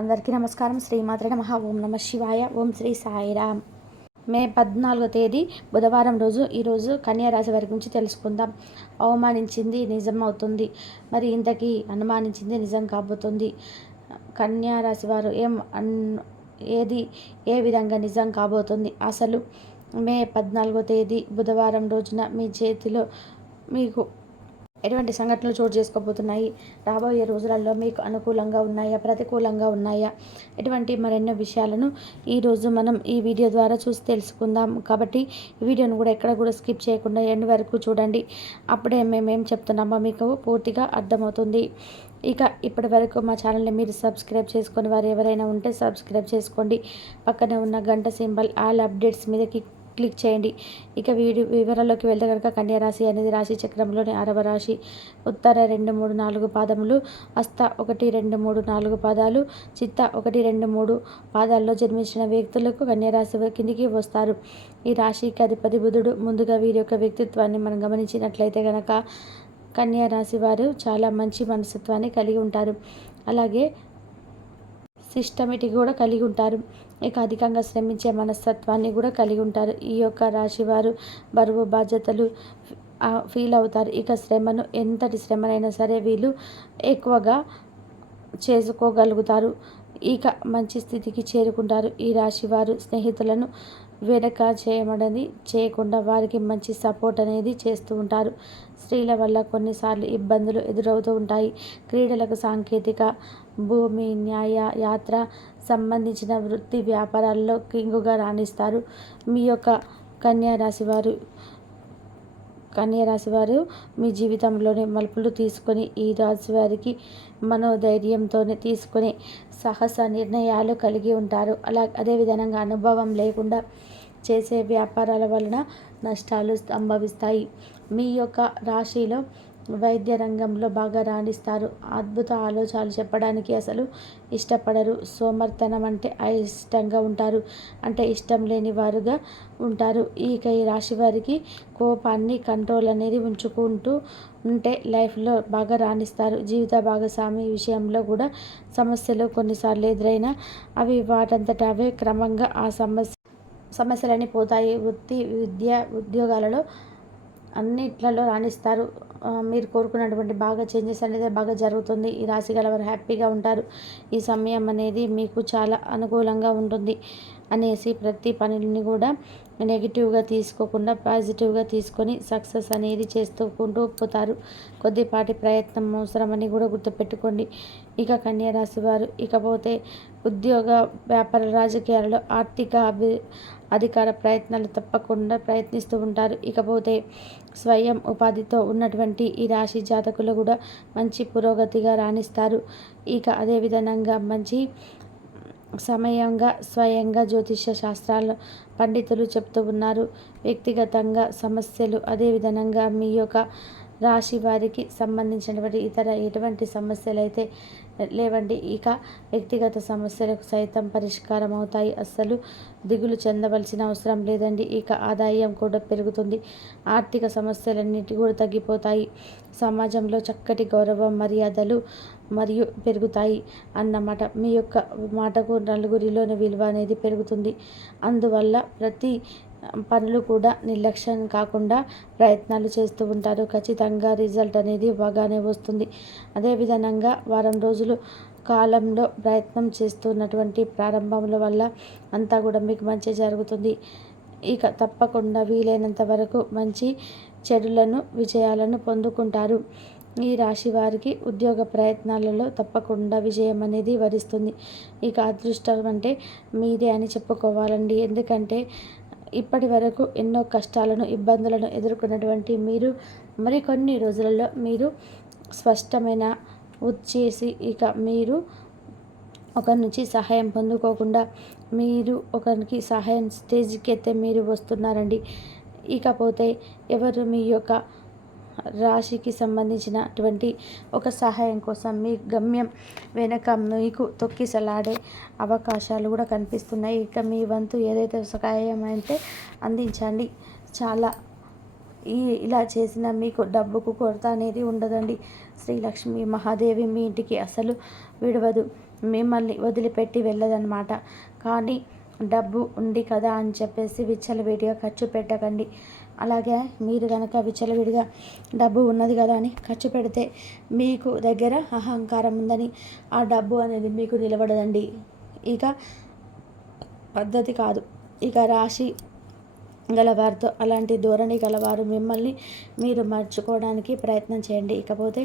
అందరికీ నమస్కారం. శ్రీమాత్రే నమః. ఓం నమ శివాయ. ఓం శ్రీ సాయిరామ్. మే 14వ తేదీ బుధవారం రోజు ఈరోజు కన్యారాశి వారి గురించి తెలుసుకుందాం. అవమానించింది నిజం అవుతుంది, మరి ఇంతకీ అనుమానించింది నిజం కాబోతుంది. కన్యారాశి వారు ఏది ఏ విధంగా నిజం కాబోతుంది? అసలు మే 14వ తేదీ బుధవారం రోజున మీ చేతిలో మీకు ఎటువంటి సంఘటనలు చోటు చేసుకోబోతున్నాయి? రాబోయే రోజులలో మీకు అనుకూలంగా ఉన్నాయా, ప్రతికూలంగా ఉన్నాయా? ఎటువంటి మరెన్నో విషయాలను ఈరోజు మనం ఈ వీడియో ద్వారా చూసి తెలుసుకుందాం. కాబట్టి ఈ వీడియోను కూడా ఎక్కడ కూడా స్కిప్ చేయకుండా ఎండ్ వరకు చూడండి. అప్పుడే మేమేం చెప్తున్నామో మీకు పూర్తిగా అర్థమవుతుంది. ఇక ఇప్పటి వరకు మా ఛానల్ని మీరు సబ్స్క్రైబ్ చేసుకొని వారు ఎవరైనా ఉంటే సబ్స్క్రైబ్ చేసుకోండి. పక్కనే ఉన్న గంట సింబల్ ఆల్ అప్డేట్స్ మీదకి క్లిక్ చేయండి. ఇక వివరాల్లోకి వెళ్తే కనుక కన్యారాశి అనేది రాశి చక్రంలోని 6వ రాశి. ఉత్తర 2, 3, 4 పాదములు, హస్త 1, 2, 3, 4 పాదాలు, చిత్త 1, 2, 3 పాదాల్లో జన్మించిన వ్యక్తులకు కన్యారాశి కిందికి వస్తారు. ఈ రాశికి అధిపతి బుధుడు. ముందుగా వీరి యొక్క వ్యక్తిత్వాన్ని మనం గమనించినట్లయితే కనుక కన్యారాశి వారు చాలా మంచి మనస్తత్వాన్ని కలిగి ఉంటారు. అలాగే సిస్టమేటి కూడా కలిగి ఉంటారు. ఇక అధికంగా శ్రమించే మనస్తత్వాన్ని కూడా కలిగి ఉంటారు. ఈ యొక్క రాశి వారు బరువు బాధ్యతలు ఫీల్ అవుతారు. ఇక శ్రమను ఎంతటి శ్రమనైనా సరే వీళ్ళు ఎక్కువగా చేసుకోగలుగుతారు. ఇక మంచి స్థితికి చేరుకుంటారు. ఈ రాశి వారు స్నేహితులను వెనక చేయకుండా వారికి మంచి సపోర్ట్ అనేది చేస్తూ ఉంటారు. స్త్రీల వల్ల కొన్నిసార్లు ఇబ్బందులు ఎదురవుతూ ఉంటాయి. క్రీడలకు, సాంకేతిక, భూమి, న్యాయ, యాత్ర సంబంధించిన వృత్తి వ్యాపారాల్లో కింగుగా రాణిస్తారు. మీ యొక్క కన్యారాశి వారు మీ జీవితంలోని మలుపులు తీసుకొని ఈ రాశి వారికి మనోధైర్యంతోనే తీసుకునే సాహస నిర్ణయాలు కలిగి ఉంటారు. అదేవిధంగా అనుభవం లేకుండా చేసే వ్యాపారాల వలన నష్టాలు సంభవిస్తాయి. మీ యొక్క రాశిలో వైద్య రంగంలో బాగా రాణిస్తారు. అద్భుత ఆలోచనలు చెప్పడానికి అసలు ఇష్టపడరు. సోమర్తనం అంటే అయిష్టంగా ఉంటారు, అంటే ఇష్టం లేని వారుగా ఉంటారు. ఇక ఈ రాశి వారికి కోపాన్ని కంట్రోల్ అనేది ఉంచుకుంటూ ఉంటే లైఫ్లో బాగా రాణిస్తారు. జీవిత భాగస్వామి విషయంలో కూడా సమస్యలు కొన్నిసార్లు ఎదురైనా అవి వాటంతట అవే క్రమంగా ఆ సమస్యలన్నీ పోతాయి. వృత్తి, విద్య, ఉద్యోగాలలో అన్నిట్లలో రాణిస్తారు. మీరు కోరుకున్నటువంటి బాగా చేంజెస్ అనేది బాగా జరుగుతుంది. ఈ రాశి గల వారు హ్యాపీగా ఉంటారు. ఈ సమయం అనేది మీకు చాలా అనుకూలంగా ఉంటుంది అనేసి ప్రతి పనిని కూడా నెగిటివ్గా తీసుకోకుండా పాజిటివ్గా తీసుకొని సక్సెస్ అనేది చేస్తూకుంటూ పోతారు. కొద్దిపాటి ప్రయత్నం అవసరమని కూడా గుర్తుపెట్టుకోండి. ఇక కన్యారాశి వారు ఇకపోతే ఉద్యోగ, వ్యాపార, రాజకీయాలలో ఆర్థిక అధికార ప్రయత్నాలు తప్పకుండా ప్రయత్నిస్తూ ఉంటారు. ఇకపోతే స్వయం ఉపాధితో ఉన్నటువంటి ఈ రాశి జాతకులు కూడా మంచి పురోగతిగా రాణిస్తారు. ఇక అదేవిధంగా మంచి స్వయంగా జ్యోతిష శాస్త్రాల పండితులు చెప్తూ ఉన్నారు. వ్యక్తిగతంగా సమస్యలు, అదేవిధంగా మీ యొక్క రాశి వారికి సంబంధించినటువంటి ఇతర ఎటువంటి సమస్యలు అయితే లేవండి. ఇక వ్యక్తిగత సమస్యలకు సైతం పరిష్కారం అవుతాయి. అస్సలు దిగులు చెందవలసిన అవసరం లేదండి. ఇక ఆదాయం కూడా పెరుగుతుంది. ఆర్థిక సమస్యలన్నిటి కూడా తగ్గిపోతాయి. సమాజంలో చక్కటి గౌరవం, మర్యాదలు మరియు పెరుగుతాయి అన్నమాట. మీ యొక్క మాటకు నలుగురిలోని విలువ అనేది పెరుగుతుంది. అందువల్ల ప్రతి పనులు కూడా నిర్లక్ష్యం కాకుండా ప్రయత్నాలు చేస్తూ ఉంటారు. ఖచ్చితంగా రిజల్ట్ అనేది బాగానే వస్తుంది. అదేవిధంగా వారం రోజులు కాలంలో ప్రయత్నం చేస్తున్నటువంటి ప్రారంభముల వల్ల అంతా కూడా మీకు మంచి జరుగుతుంది. ఇక తప్పకుండా వీలైనంత వరకు మంచి విజయాలను పొందుకుంటారు. ఈ రాశి వారికి ఉద్యోగ ప్రయత్నాలలో తప్పకుండా విజయం అనేది వరిస్తుంది. ఇక అదృష్టం అంటే మీదే అని చెప్పుకోవాలండి. ఎందుకంటే ఇప్పటి వరకు ఎన్నో కష్టాలను, ఇబ్బందులను ఎదుర్కొన్నటువంటి మీరు మరికొన్ని రోజులలో మీరు స్పష్టమైన వచ్చేసి ఇక మీరు ఒకరి నుంచి సహాయం పొందుకోకుండా మీరు ఒకరికి సహాయం స్టేజ్కి అయితే మీరు వస్తున్నారండి. ఇకపోతే ఎవరు మీ యొక్క రాశికి సంబంధించినటువంటి ఒక సహాయం కోసం మీ గమ్యం వెనక మీకు తొక్కిసలాడే అవకాశాలు కూడా కనిపిస్తున్నాయి. ఇక మీ వంతు ఏదైతే సహాయం అయితే అందించండి. చాలా ఇలా చేసిన మీకు డబ్బుకు కొరత అనేది ఉండదండి. శ్రీలక్ష్మి మహాదేవి మీ ఇంటికి అసలు విడవదు. మిమ్మల్ని వదిలిపెట్టి వెళ్ళదన్నమాట. కానీ డబ్బు ఉంది కదా అని చెప్పేసి విచ్చలవిడిగా ఖర్చు పెట్టకండి. అలాగే మీరు కనుక విచ్చలవిడిగా డబ్బు ఉన్నది కదా అని ఖర్చు పెడితే మీకు దగ్గర అహంకారం ఉందని ఆ డబ్బు అనేది మీకు నిలబడదండి. ఇక పద్ధతి కాదు. ఇక రాశి గలవారితో అలాంటి ధోరణి గలవారు మిమ్మల్ని మీరు మర్చుకోవడానికి ప్రయత్నం చేయండి. ఇకపోతే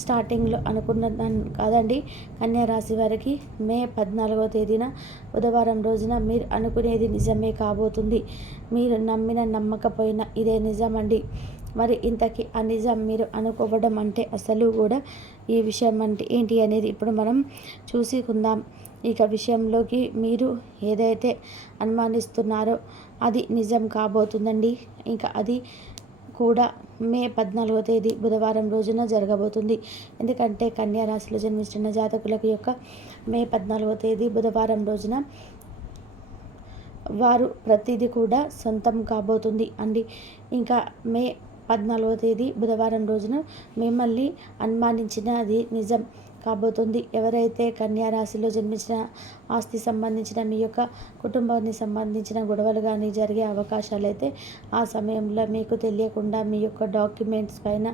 స్టార్టింగ్లో అనుకున్నాను కాదండి, కన్యా రాశి వారికి మే 14వ తేదీన బుధవారం రోజున మీరు అనుకునేది నిజమే కాబోతుంది. మీరు నమ్మిన నమ్మకపోయినా ఇదే నిజం అండి. మరి ఇంతకీ ఆ నిజం మీరు అనుకోవడం అంటే అసలు కూడా ఈ విషయం అంటే ఏంటి అనేది ఇప్పుడు మనం చూసుకుందాం. ఇక విషయంలోకి మీరు ఏదైతే అనుమానిస్తున్నారో అది నిజం కాబోతుందండి. ఇంకా అది కూడా మే 14వ తేదీ బుధవారం రోజున జరగబోతుంది. ఎందుకంటే కన్యా రాశిలో జన్మించిన జాతకులకు యొక్క మే 14వ తేదీ బుధవారం రోజున వారు ప్రతిదీ కూడా సొంతం కాబోతుంది అండి. ఇంకా మే 14వ తేదీ బుధవారం రోజున మిమ్మల్ని అనుమానించినది నిజం కాబోతుంది. ఎవరైతే కన్యా రాశిలో జన్మించిన ఆస్తి సంబంధించిన మీ యొక్క కుటుంబానికి సంబంధించిన గొడవలు కానీ జరిగే అవకాశాలు అయితే ఆ సమయంలో మీకు తెలియకుండా మీ యొక్క డాక్యుమెంట్స్ పైన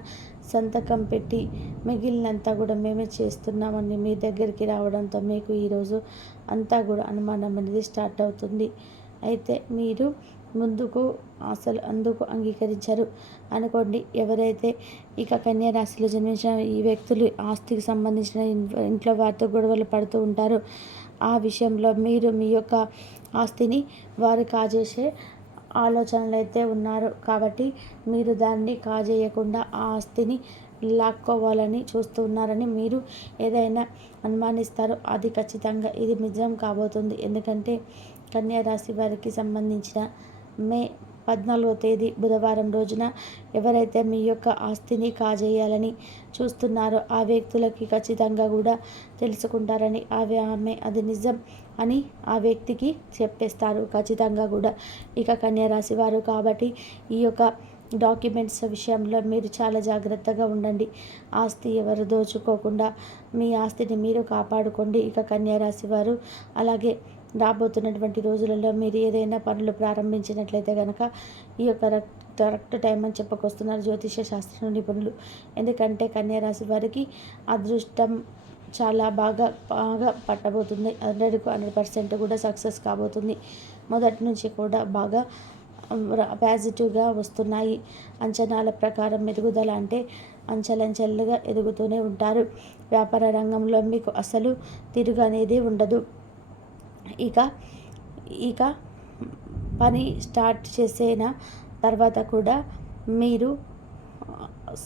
సంతకం పెట్టి మిగిలినంతా కూడా మేమే చేస్తున్నామని మీ దగ్గరికి రావడంతో మీకు ఈరోజు అంతా కూడా అనుమానం అనేది స్టార్ట్ అవుతుంది. అయితే మీరు ముందుకు అసలు అందుకు అంగీకరించరు అనుకోండి. ఎవరైతే ఇక కన్యా రాశిలో జన్మించిన ఈ వ్యక్తులు ఆస్తికి సంబంధించిన ఇంట్లో వారితో గొడవలు పడుతూ ఉంటారో ఆ విషయంలో మీరు మీ యొక్క ఆస్తిని వారు కాజేసే ఆలోచనలు అయితే ఉన్నారు. కాబట్టి మీరు దాన్ని కాజేయకుండా ఆ ఆస్తిని లాక్కోవాలని చూస్తూ ఉన్నారని మీరు ఏదైనా అనుమానిస్తారో అది ఖచ్చితంగా ఇది నిజం కాబోతుంది. ఎందుకంటే కన్యా రాశి వారికి సంబంధించిన మే 14వ తేదీ బుధవారం రోజున ఎవరైతే మీ యొక్క ఆస్తిని కాజేయాలని చూస్తున్నారో ఆ వ్యక్తులకి ఖచ్చితంగా కూడా తెలుసుకుంటారని ఆమె అది నిజం అని ఆ వ్యక్తికి చెప్పేస్తారు ఖచ్చితంగా కూడా. ఇక కన్యా రాశి వారు కాబట్టి ఈ యొక్క డాక్యుమెంట్స్ విషయంలో మీరు చాలా జాగ్రత్తగా ఉండండి. ఆస్తి ఎవరు దోచుకోకుండా మీ ఆస్తిని మీరు కాపాడుకోండి. ఇక కన్యా రాశి వారు అలాగే రాబోతున్నటువంటి రోజులలో మీరు ఏదైనా పనులు ప్రారంభించినట్లయితే కనుక ఈ యొక్క కరెక్ట్ టైం అని చెప్పుకొస్తున్నారు జ్యోతిష శాస్త్ర నిపుణులు. ఎందుకంటే కన్యా రాశి వారికి అదృష్టం చాలా బాగా పట్టబోతుంది. 100% కూడా సక్సెస్ కాబోతుంది. మొదటి నుంచి కూడా బాగా పాజిటివ్గా వస్తున్నాయి. అంచనాల ప్రకారం ఎదుగుదల అంటే అంచెలంచెలుగా ఎదుగుతూనే ఉంటారు. వ్యాపార రంగంలో మీకు అసలు తిరుగు అనేది ఉండదు. ఇక పని స్టార్ట్ చేసిన తర్వాత కూడా మీరు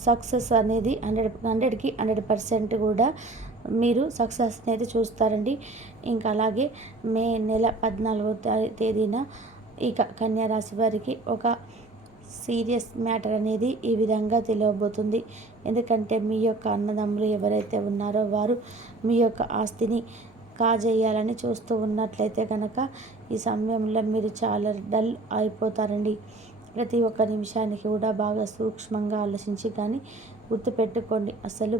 సక్సెస్ అనేది 100కి 100% కూడా మీరు సక్సెస్ అనేది చూస్తారండి. ఇంకా అలాగే మే నెల 14వ తేదీన ఇక కన్యా రాశి వారికి ఒక సీరియస్ మ్యాటర్ అనేది ఈ విధంగా తెలియబోతుంది. ఎందుకంటే మీ యొక్క అన్నదమ్ములు ఎవరైతే ఉన్నారో వారు మీ యొక్క ఆస్తిని కాజేయాలని చూస్తూ ఉన్నట్లయితే కనుక ఈ సమయంలో మీరు చాలా డల్ అయిపోతారండి. ప్రతి ఒక్క నిమిషానికి కూడా బాగా సూక్ష్మంగా ఆలోచించి కానీ గుర్తుపెట్టుకోండి, అసలు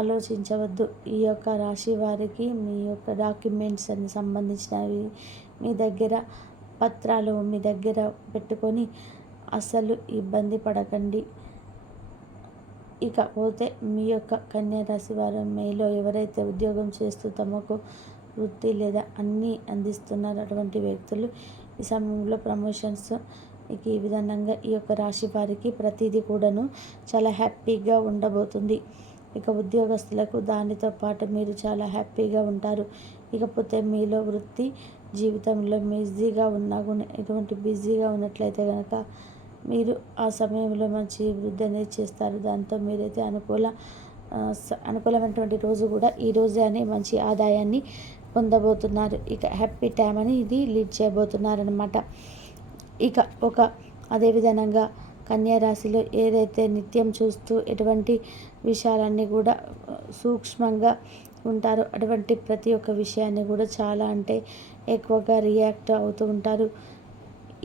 ఆలోచించవద్దు. ఈ యొక్క రాశి వారికి మీ యొక్క డాక్యుమెంట్స్ అని సంబంధించినవి మీ దగ్గర పత్రాలు మీ దగ్గర పెట్టుకొని అసలు ఇబ్బంది పడకండి. ఇకపోతే మీ యొక్క కన్యా రాశి వారు మేలో ఎవరైతే ఉద్యోగం చేస్తూ తమకు వృత్తి లేదా అన్నీ అందిస్తున్నారు అటువంటి వ్యక్తులు ఈ సమయంలో ప్రమోషన్స్ ఈ విధంగా ఈ యొక్క రాశి వారికి ప్రతిదీ కూడాను చాలా హ్యాపీగా ఉండబోతుంది. ఇక ఉద్యోగస్తులకు దానితో పాటు మీరు చాలా హ్యాపీగా ఉంటారు. ఇకపోతే మీలో వృత్తి జీవితంలో బిజీగా ఉన్నా కూడా ఎటువంటి బిజీగా ఉన్నట్లయితే కనుక మీరు ఆ సమయంలో మంచి వృద్ధి అనేది చేస్తారు. దాంతో మీరైతే అనుకూలమైనటువంటి రోజు కూడా ఈ రోజే అని మంచి ఆదాయాన్ని పొందబోతున్నారు. ఇక హ్యాపీ టైం అని ఇది లీడ్ చేయబోతున్నారనమాట. ఇక అదేవిధంగా కన్యా రాశిలో ఏదైతే నిత్యం చూస్తూ ఎటువంటి విషయాలన్నీ కూడా సూక్ష్మంగా ఉంటారో అటువంటి ప్రతి ఒక్క విషయాన్ని కూడా చాలా అంటే ఎక్కువగా రియాక్ట్ అవుతూ ఉంటారు.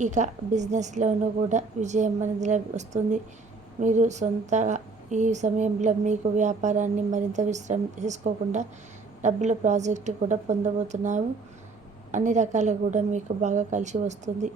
ఇక బిజినెస్లోనూ కూడా విజయం అనేది వస్తుంది. మీరు సొంతగా ఈ సమయంలో మీకు వ్యాపారాన్ని మరింత విశ్రమ తీసుకోకుండా డబ్బుల ప్రాజెక్టు కూడా పొందబోతున్నావు. అన్ని రకాలుగా కూడా మీకు బాగా కలిసి వస్తుంది.